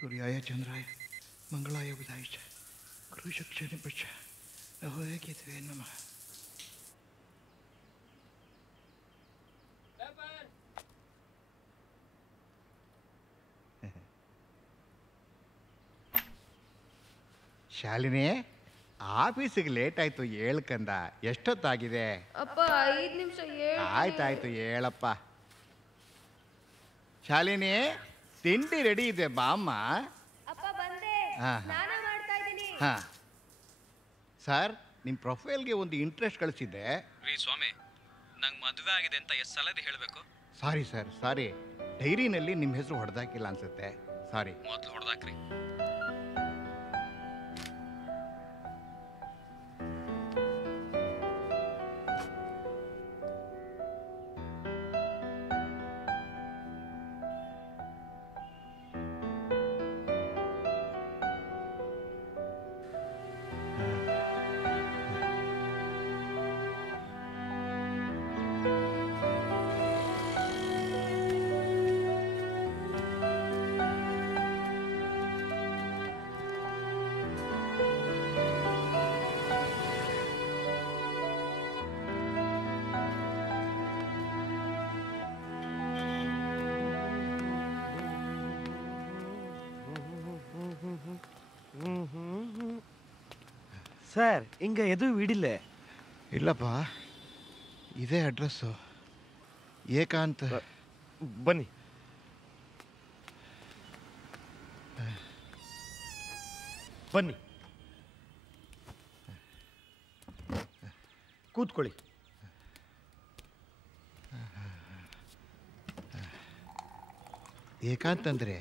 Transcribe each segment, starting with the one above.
सूर्याय चंद्राय मंगलाय बुधाय च गुरुशक्ति पश्च अहोय केतवे नमः. ಶಾಲಿನಿ, ಆಫೀಸಿಗೆ ಲೇಟ್ ಆಯ್ತು, ಹೇಳ್ಕಂದ. ಎಷ್ಟೊತ್ತಾಗಿದೆ? ಅಪ್ಪ 5 ನಿಮಿಷ. ಆಯ್ತಾಯ್ತು, ಹೇಳಪ್ಪ. ಶಾಲಿನಿ, ತಿಂಡಿ ರೆಡಿ ಇದೆ, ಬಾಮ್ಮ. ಅಪ್ಪ ಬಂದೆ. ಸ್ನಾನ ಮಾಡ್ತಾ ಇದ್ದೀನಿ. ಹಾಂ ಸರ್, ನಿಮ್ಮ ಪ್ರೊಫೈಲ್ಗೆ ಒಂದು ಇಂಟ್ರೆಸ್ಟ್ ಕಳಿಸಿದ್ದೆ. ರೀ ಸ್ವಾಮಿ, ನಂಗೆ ಮದುವೆ ಆಗಿದೆ ಅಂತ ಎಷ್ಟು ಸಲದ ಹೇಳಬೇಕು? ಸಾರಿ ಸರ್, ಸಾರಿ. ಡೈರಿನಲ್ಲಿ ನಿಮ್ಮ ಹೆಸರು ಹೊಡೆದಾಕಿಲ್ಲ ಅನ್ಸುತ್ತೆ. ಸಾರಿ. ಮೊದಲು ಹೊಡೆದಾಕ್ರಿ. ಸರ್, ಹಿಂಗೆ ಎದು ವಿಡಿಲ್ಲೆ? ಇಲ್ಲಪ್ಪ, ಇದೇ ಅಡ್ರೆಸ್ಸು. ಏಕಾಂತ. ಬನ್ನಿ. ಬನ್ನಿ, ಕೂತ್ಕೊಳ್ಳಿ. ಏಕಾಂತ್ ಅಂದರೆ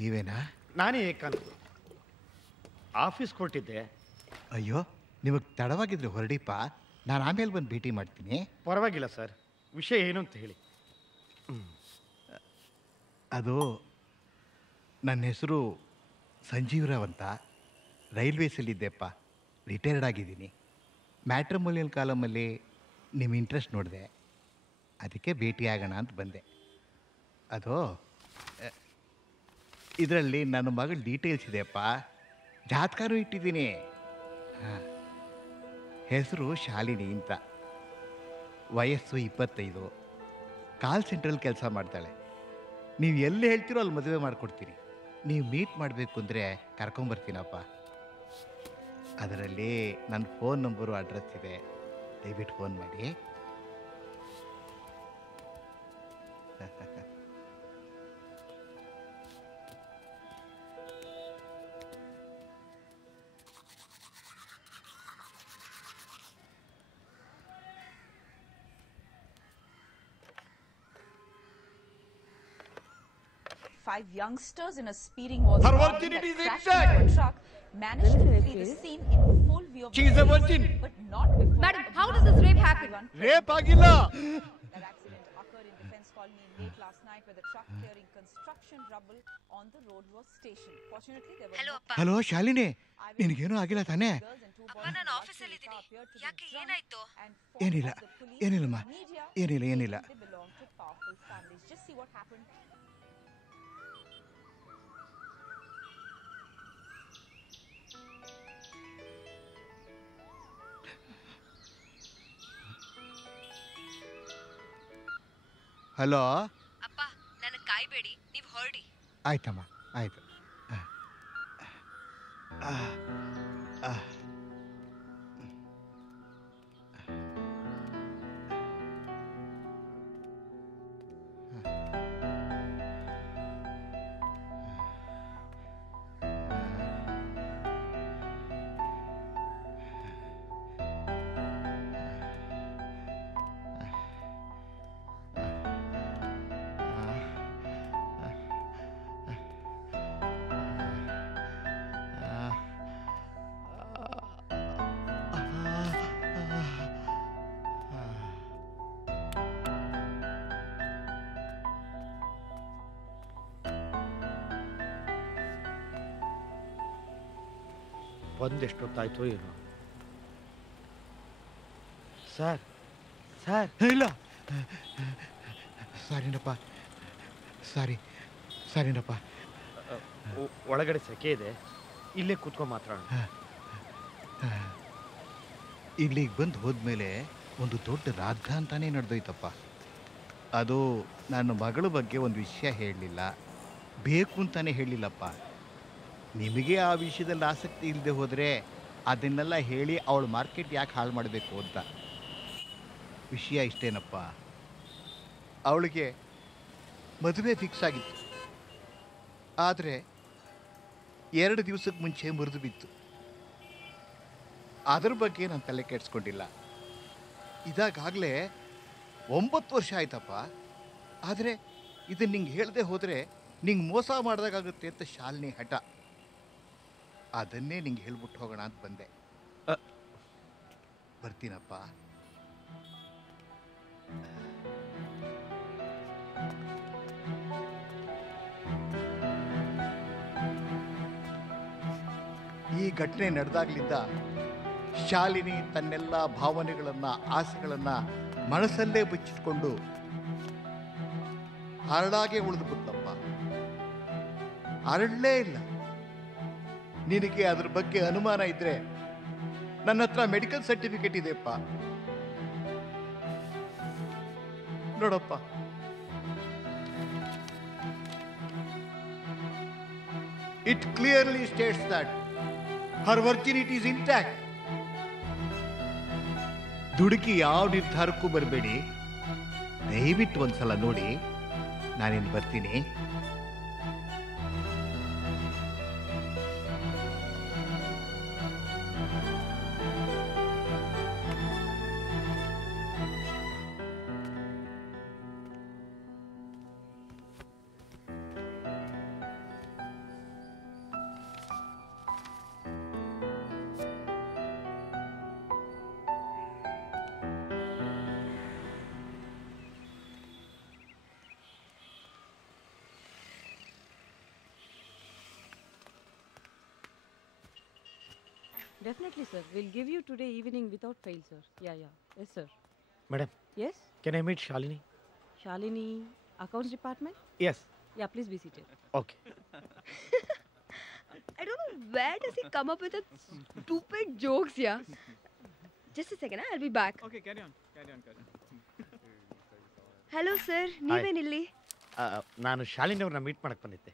ನೀವೇನಾ? ನಾನೇ ಏಕಾಂತ್. ಆಫೀಸ್ ಕೊಟ್ಟಿದ್ದೆ. ಅಯ್ಯೋ, ನಿಮಗೆ ತಡವಾಗಿದ್ರೆ ಹೊರಡಿಪ್ಪ, ನಾನು ಆಮೇಲೆ ಬಂದು ಭೇಟಿ ಮಾಡ್ತೀನಿ. ಪರವಾಗಿಲ್ಲ ಸರ್, ವಿಷಯ ಏನು ಅಂತ ಹೇಳಿ. ಅದು, ನನ್ನ ಹೆಸರು ಸಂಜೀವರಾವ್ ಅಂತ. ರೈಲ್ವೇಸಲ್ಲಿದ್ದೆಪ್ಪ, ರಿಟೈರ್ಡ್ ಆಗಿದ್ದೀನಿ. ಮ್ಯಾಟ್ರಿಮೋನಿಯಲ್ ಕಾಲಮಲ್ಲಿ ನಿಮ್ಮ ಇಂಟ್ರೆಸ್ಟ್ ನೋಡಿದೆ, ಅದಕ್ಕೆ ಭೇಟಿ ಆಗೋಣ ಅಂತ ಬಂದೆ. ಅದು ಇದರಲ್ಲಿ ನನ್ನ ಮಗಳ ಡೀಟೇಲ್ಸ್ ಇದೆಯಪ್ಪ, ಜಾತಕನೂ ಇಟ್ಟಿದ್ದೀನಿ. ಹಾಂ, ಹೆಸರು ಶಾಲಿನಿ ಅಂತ, ವಯಸ್ಸು 25, ಕಾಲ್ ಸೆಂಟ್ರಲ್ಲಿ ಕೆಲಸ ಮಾಡ್ತಾಳೆ. ನೀವು ಎಲ್ಲಿ ಹೇಳ್ತೀರೋ ಅಲ್ಲಿ ಮದುವೆ ಮಾಡಿಕೊಡ್ತೀನಿ. ನೀವು ಮೀಟ್ ಮಾಡಬೇಕು ಅಂದರೆ ಕರ್ಕೊಂಬರ್ತೀನಪ್ಪ. ಅದರಲ್ಲಿ ನನ್ನ ಫೋನ್ ನಂಬರು, ಅಡ್ರೆಸ್ ಇದೆ, ದಯವಿಟ್ಟು ಫೋನ್ ಮಾಡಿ. Five youngsters in a speeding was Her virginity is crashed into a truck, managed to flee the scene in full view of She is a virgin. but not before. Madam, how does this rape happen? Rape ಆಗಿಲ್ಲ. That accident occurred in Defence Colony late last night, where the truck clearing construction rubble on the road was stationed. Fortunately, there were Hello, no appa. Hello Shalini, ನಿನಗೇನೂ ಆಗಿಲ್ಲ ತಾನೇ? girls and two ಅಪ್ಪ, boys ನಾನು who ಆಫೀಸಲ್ಲಿ luckily ಇದ್ದೀನಿ. appeared to be ಯಾಕೆ, drunk ಏನಾಯ್ತು? and formed ಏನಿಲ್ಲ, of the police, ಏನಿಲ್ಲಮ್ಮ, media, ಏನಿಲ್ಲ. they belong to powerful families. Just see what happened. Hello. ಅಪ್ಪ, ನನಗೆ ಕಾಯ್ಬೇಡಿ, ನೀವು ಹೊರಡಿ. ಆಯ್ತಮ್ಮ, ಆಯ್ತು. ಬಂದೆಷ್ಟೊತ್ತಾಯ್ತು ಏನೋ. ಸರ್, ಸರ್, ಇಲ್ಲ, ಸಾರಿನಪ್ಪ, ಸಾರಿನಪ್ಪ. ಒಳಗಡೆ ಸೆಕೆ ಇದೆ, ಇಲ್ಲೇ ಕೂತ್ಕೊಂಡು ಮಾತಾಡೋಣ. ಇಲ್ಲಿಗೆ ಬಂದು ಹೋದ್ಮೇಲೆ ಒಂದು ದೊಡ್ಡ ರಾದ್ಧಾಂತನೇ ನಡೆದೋಯ್ತಪ್ಪ. ಅದು ನನ್ನ ಮಗಳ ಬಗ್ಗೆ ಒಂದು ವಿಷಯ ಹೇಳಲಿಲ್ಲ, ಬೇಕು ಅಂತಾನೆ ಹೇಳಿಲ್ಲಪ್ಪ. ನಿಮಗೆ ಆ ವಿಷಯದಲ್ಲಿ ಆಸಕ್ತಿ ಇಲ್ಲದೆ ಹೋದರೆ ಅದನ್ನೆಲ್ಲ ಹೇಳಿ ಅವಳು ಮಾರ್ಕೆಟ್ ಯಾಕೆ ಹಾಳು ಮಾಡಬೇಕು ಅಂತ. ವಿಷಯ ಇಷ್ಟೇನಪ್ಪ, ಅವಳಿಗೆ ಮದುವೆ ಫಿಕ್ಸ್ ಆಗಿತ್ತು. ಆದರೆ 2 ದಿವಸಕ್ಕೆ ಮುಂಚೆ ಮುರಿದು ಬಿತ್ತು. ಅದ್ರ ಬಗ್ಗೆ ನಾನು ತಲೆ ಕೆಡಿಸ್ಕೊಂಡಿಲ್ಲ. ಇದಾಗಲೇ 9 ವರ್ಷ ಆಯ್ತಪ್ಪ. ಆದರೆ ಇದನ್ನು ನಿಂಗೆ ಹೇಳದೆ ಹೋದರೆ ನಿಂಗೆ ಮೋಸ ಮಾಡ್ದಾಗುತ್ತೆ ಅಂತ ಶಾಲಿನಿ ಹಠ. ಅದನ್ನೇ ನಿಂಗೆ ಹೇಳ್ಬಿಟ್ಟು ಹೋಗೋಣ ಅಂತ ಬಂದೆ. ಬರ್ತೀನಪ್ಪ. ಈ ಘಟನೆ ನಡೆದಾಗ್ಲಿಂದ ಶಾಲಿನಿ ತನ್ನೆಲ್ಲ ಭಾವನೆಗಳನ್ನ, ಆಸೆಗಳನ್ನ ಮನಸ್ಸಲ್ಲೇ ಬಚ್ಚಿಟ್ಕೊಂಡು ಹರಳಾಗೆ ಉಳಿದು ಬಿಟ್ಲಪ್ಪ. ಅರಳಲೇ ಇಲ್ಲ. ನಿನಗೆ ಅದ್ರ ಬಗ್ಗೆ ಅನುಮಾನ ಇದ್ರೆ ನನ್ನ ಹತ್ರ ಮೆಡಿಕಲ್ ಸರ್ಟಿಫಿಕೇಟ್ ಇದೆಯಪ್ಪ, ನೋಡಪ್ಪ. It clearly states that her virginity is intact. ದುಡುಕಿ ಯಾವ ನಿರ್ಧಾರಕ್ಕೂ ಬರಬೇಡಿ. ದಯವಿಟ್ಟು ಒಂದ್ಸಲ ನೋಡಿ. ನಾನೇನು ಬರ್ತೀನಿ. Definitely, sir. We'll give you today evening without fail, sir. Yeah. Yes, sir. Madam, Yes? Can I meet Shalini? Shalini, accounts department? Yes. Yeah, please be seated. Okay. I don't know where does he come up with that stupid jokes, yeah. Just a second, I'll be back. Okay, carry on. Hello, sir. ನೀವೇನಿಲ್ಲಿ? ನಾನು ಶಾಲಿನಿ ಅವ್ರನ್ನ meet ಮಾಡಕ್ಕೆ ಬಂದಿದ್ದೆ.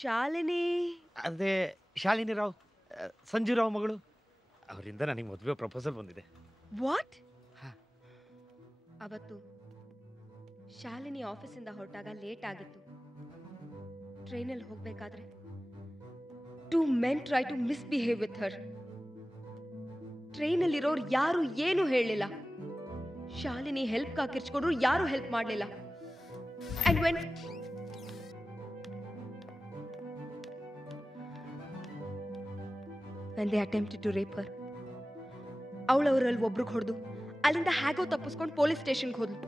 ಶಾಲಿನಿ. ಅದೇ ಶಾಲಿನಿ ರಾವ್, ಸಂಜು ರಾವ್ ಮಗಳು. ಅವರಿಂದ ನನಗೆ ಮದುವೆ proposal ಬಂದಿದೆ. ವಾಟ್? ಅವತ್ತು ಶಾಲಿನಿ ಆಫೀಸಿಂದ ಹೊರಟಾಗ ಲೇಟ್ ಆಗಿತ್ತು. ಟ್ರೈನಲ್ಲಿ ಹೋಗ್ಬೇಕಾದ್ರೆ 2 men try to misbehave with her. ಟ್ರೈನಲ್ಲಿರೋರು ಯಾರು ಏನು ಹೇಳಲಿಲ್ಲ. ಶಾಲಿನಿ ಹೆಲ್ಪ್ ಕಿರ್ಚ್ಕೊಂಡ್ರು, ಯಾರು ಹೆಲ್ಪ್ ಮಾಡಲಿಲ್ಲ. And when they attempted to rape her, ಅವಳವರಲ್ಲಿ ಒಬ್ರಿಗೆ ಹೊಡೆದು ಅಲ್ಲಿಂದ ಹೇಗೋ ತಪ್ಪಿಸ್ಕೊಂಡು ಪೊಲೀಸ್ ಸ್ಟೇಷನ್ಗೆ ಹೋದ್ಲು.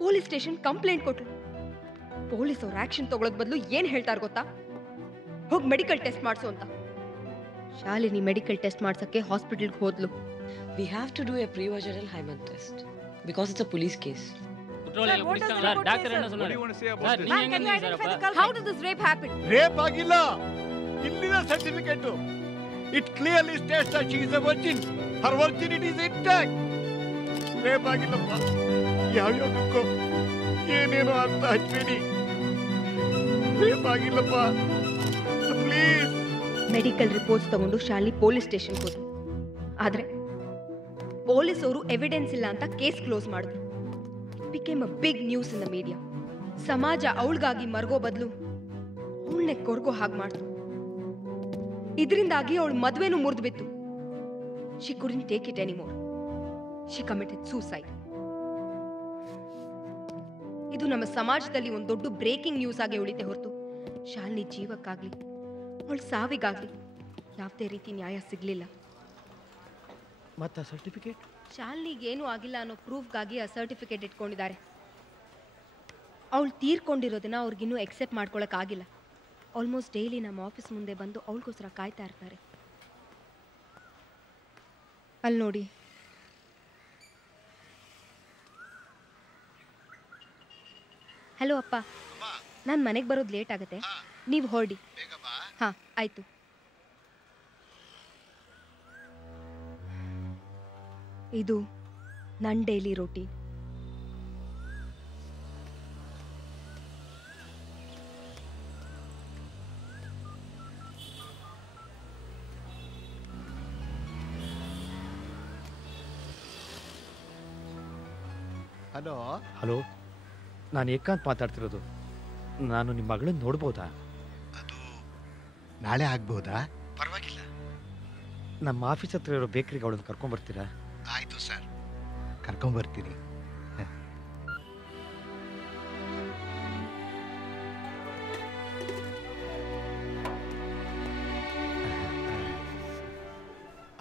ಪೊಲೀಸ್ ಸ್ಟೇಷನ್ ಕಂಪ್ಲೇಂಟ್ ಕೊಟ್ಲು. ಪೊಲೀಸ್ ಅವ್ರ ಆಕ್ಷನ್ ತಗೊಳ್ಳೋದ್ ಬದಲು ಏನ್ ಹೇಳ್ತಾರ ಗೊತ್ತಾ? ಹೋಗಿ ಮೆಡಿಕಲ್ ಟೆಸ್ಟ್ ಮಾಡಿಸು ಅಂತ. ಶಾಲಿನಿ ಮೆಡಿಕಲ್ ಟೆಸ್ಟ್ ಮಾಡ್ಸಕ್ಕೆ ಹಾಸ್ಪಿಟಲ್ಗೆ ಹೋದ್ಲು. We have to do a pre-vaginal hymen test because it's a police case. How did this rape happen? Rape ಆಗಿಲ್ಲ. ಇಲ್ಲಿನ certificate. It clearly states that she is a virgin. Her virginity is intact. Rape ಆಗಿಲ್ಲಪ್ಪ. ಯಾವ್ಯಾವುದಕ್ಕೂ ಏನೇನೋ ಅರ್ಥ ಹಚ್ಚಬೇಡಿ. Rape ಆಗಿಲ್ಲಪ್ಪ, please. Medical reports ತಗೊಂಡು Shalini police ಸ್ಟೇಷನ್ಗೆ ಹೋದ್ಲು. ಆದ್ರೆ ಪೊಲೀಸ್ ಅವರು ಎವಿಡೆನ್ಸ್ ಇಲ್ಲ ಅಂತ ಕೇಸ್ ಕ್ಲೋಸ್ ಮಾಡಿದ್ರು. It became a big news in the media. ಸಮಾಜ ಅವಳಿಗಾಗಿ ಮರ್ಗೋ ಬದಲು ಅವಳನ್ನೇ ಕೊರ್ಗೋ ಹಾಗೆ ಮಾಡ್ತು. ಇದರಿಂದಾಗಿ ಅವಳು ಮದುವೆನೂ ಮುರಿದು ಬಿತ್ತು. She couldn't take it anymore. She committed suicide. ಇದು ನಮ್ಮ ಸಮಾಜದಲ್ಲಿ ಒಂದು ದೊಡ್ಡ ಬ್ರೇಕಿಂಗ್ ನ್ಯೂಸ್ ಆಗಿ ಉಳಿತೆ ಹೊರತು ಶಾಲಿನಿ ಜೀವಕ್ಕಾಗ್ಲಿ ಅವಳ ಸಾವಿಗಾಗ್ಲಿ ಯಾವುದೇ ರೀತಿ ನ್ಯಾಯ ಸಿಗ್ಲಿಲ್ಲ. ಮತ್ತೆ ಸರ್ಟಿಫಿಕೇಟ್? ಶಾಲಿನಿಗೆ ಏನೂ ಆಗಿಲ್ಲ ಅನ್ನೋ ಪ್ರೂಫ್ಗಾಗಿ ಆ ಸರ್ಟಿಫಿಕೇಟ್ ಇಟ್ಕೊಂಡಿದ್ದಾರೆ. ಅವಳು ತೀರ್ಕೊಂಡಿರೋದನ್ನ ಅವ್ರಿಗಿನ್ನೂ ಎಕ್ಸೆಪ್ಟ್ ಮಾಡ್ಕೊಳಕ್ಕಾಗಿಲ್ಲ. ಆಲ್ಮೋಸ್ಟ್ ಡೈಲಿ ನಮ್ಮ ಆಫೀಸ್ ಮುಂದೆ ಬಂದು ಅವಳಿಗೋಸ್ಕರ ಕಾಯ್ತಾ ಇರ್ತಾರೆ. ಅಲ್ಲಿ ನೋಡಿ. ಹಲೋ ಅಪ್ಪ, ನಾನು ಮನೆಗೆ ಬರೋದು ಲೇಟ್ ಆಗುತ್ತೆ. ನೀವು ಹೊರಡಿ. ಹಾಂ ಆಯಿತು. ಇದು ನನ್ನ ಡೈಲಿ ರೋಟೀನ್. ಹಲೋ. ಹಲೋ, ನಾನು ಏಕಾಂತ್ ಮಾತಾಡ್ತಿರೋದು. ನಾನು ನಿಮ್ಮ ಮಗಳನ್ನ ನೋಡ್ಬೋದಾ? ಅದು ನಾಳೆ ಆಗ್ಬೋದಾ? ಪರವಾಗಿಲ್ಲ. ನಮ್ಮ ಆಫೀಸ್ ಹತ್ರ ಇರೋ ಬೇಕ್ರಿಗೆ ಅವಳನ್ನು ಕರ್ಕೊಂಬರ್ತೀರಾ? ಆಯಿತು ಸರ್, ಕರ್ಕೊಂಬರ್ತೀನಿ.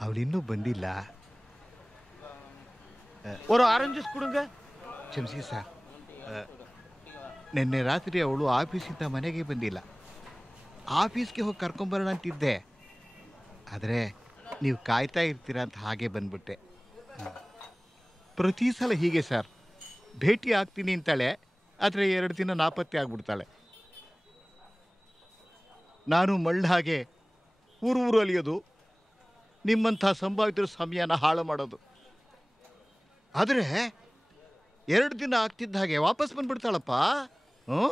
ಅವಳಿನ್ನೂ ಬಂದಿಲ್ಲ. ஒரு ಆರೆಂಜ್ ಜ್ಯೂಸ್ ಕೊಡುಂಗ. ಕ್ಷಮಿಸಿ ಸರ್, ನಿನ್ನೆ ರಾತ್ರಿ ಅವಳು ಆಫೀಸಿಂದ ಮನೆಗೆ ಬಂದಿಲ್ಲ. ಆಫೀಸ್ಗೆ ಹೋಗಿ ಕರ್ಕೊಂಬರೋಣ ಅಂತಿದ್ದೆ, ಆದರೆ ನೀವು ಕಾಯ್ತಾ ಇರ್ತೀರ ಅಂತ ಹಾಗೆ ಬಂದ್ಬಿಟ್ಟೆ. ಪ್ರತಿ ಸಲ ಹೀಗೆ ಸರ್, ಭೇಟಿ ಆಗ್ತೀನಿ ಅಂತಾಳೆ, ಆದರೆ 2 ದಿನ ನಾಪತ್ತೆ ಆಗ್ಬಿಡ್ತಾಳೆ. ನಾನು ಮಳ್ಳ ಹಾಗೆ ಊರು ಅಲಿಯೋದು, ನಿಮ್ಮಂಥ ಸಂಭಾವಿತರ ಸಮಯನ ಹಾಳು ಮಾಡೋದು. ಆದರೆ 2 ದಿನ ಆಗ್ತಿದ್ದ ಹಾಗೆ ವಾಪಸ್ ಬಂದ್ಬಿಡ್ತಾಳಪ್ಪ. ಹ್ಞೂ,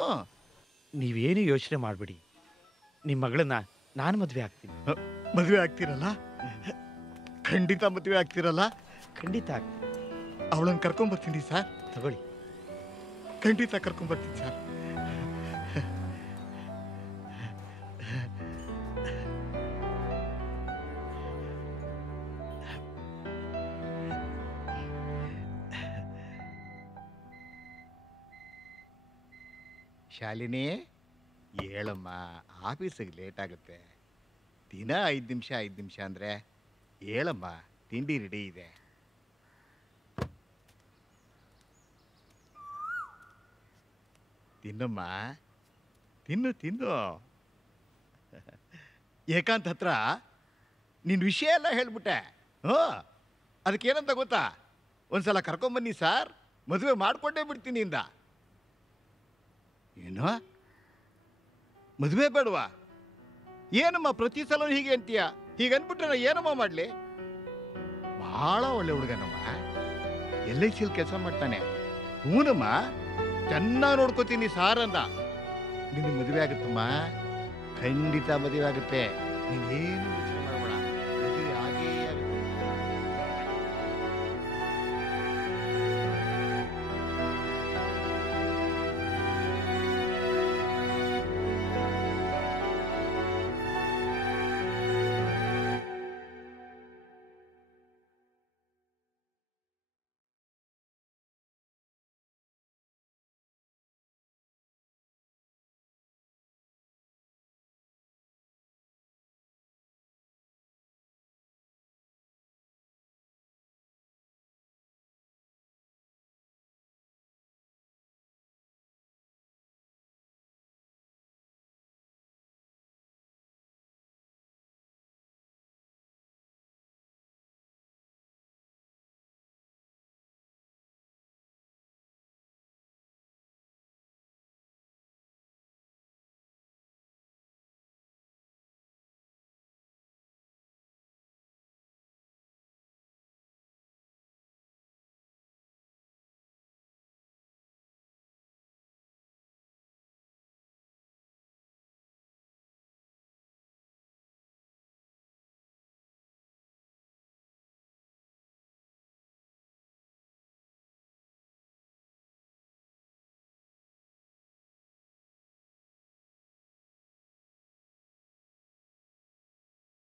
ನೀವೇನು ಯೋಚನೆ ಮಾಡಬೇಡಿ, ನಿಮ್ಮ ಮಗಳನ್ನ ನಾನು ಮದುವೆ ಆಗ್ತೀನಿ. ಮದುವೆ ಆಗ್ತಿರಲ್ಲ? ಖಂಡಿತ ಮದುವೆ ಆಗ್ತಿರಲ್ಲ? ಖಂಡಿತ ಆಗ್ತೀನಿ. ಅವಳನ್ನು ಕರ್ಕೊಂಬರ್ತೀನಿ ಸರ್. ತಗೊಳ್ಳಿ. ಖಂಡಿತ ಕರ್ಕೊಂಬರ್ತೀನಿ ಸರ್. ಶಾಲಿನಿ, ಹೇಳಮ್ಮ, ಆಫೀಸಿಗೆ ಲೇಟ್ ಆಗುತ್ತೆ. ದಿನ 5 ನಿಮಿಷ ಅಂದರೆ ಹೇಳಮ್ಮ, ತಿಂಡಿ ರೆಡಿ ಇದೆ. ತಿನ್ನಮ್ಮ, ತಿನ್ನು. ಏಕಾಂತ್ ಹತ್ರ ನಿನ್ನ ವಿಷಯ ಎಲ್ಲ ಹೇಳ್ಬಿಟ್ಟೆ. ಹ್ಞೂ, ಅದಕ್ಕೇನಂತ ಗೊತ್ತಾ? ಒಂದ್ಸಲ ಕರ್ಕೊಂಬನ್ನಿ ಸರ್, ಮದುವೆ ಮಾಡಿಕೊಂಡೇ ಬಿಡ್ತೀನಿ ಇಂದ. ಏನೋ ಮದುವೆ ಬೇಡವಾ? ಏನಮ್ಮ ಪ್ರತಿ ಸಲ ಹೀಗೆ ಅಂತೀಯ? ಹೀಗೆ ಅಂದ್ಬಿಟ್ರೆ ಏನಮ್ಮ ಮಾಡಲಿ? ಬಹಳ ಒಳ್ಳೆ ಹುಡುಗನಮ್ಮ, LIC ಕೆಲಸ ಮಾಡ್ತಾನೆ. ಹೂನಮ್ಮ, ಚೆನ್ನಾಗಿ ನೋಡ್ಕೋತೀನಿ ಸಾರ್ ಅಂದ. ನಿನ್ನ ಮದುವೆ ಆಗುತ್ತಮ್ಮ, ಖಂಡಿತ ಮದುವೆ ಆಗುತ್ತೆ, ನೀನೇನು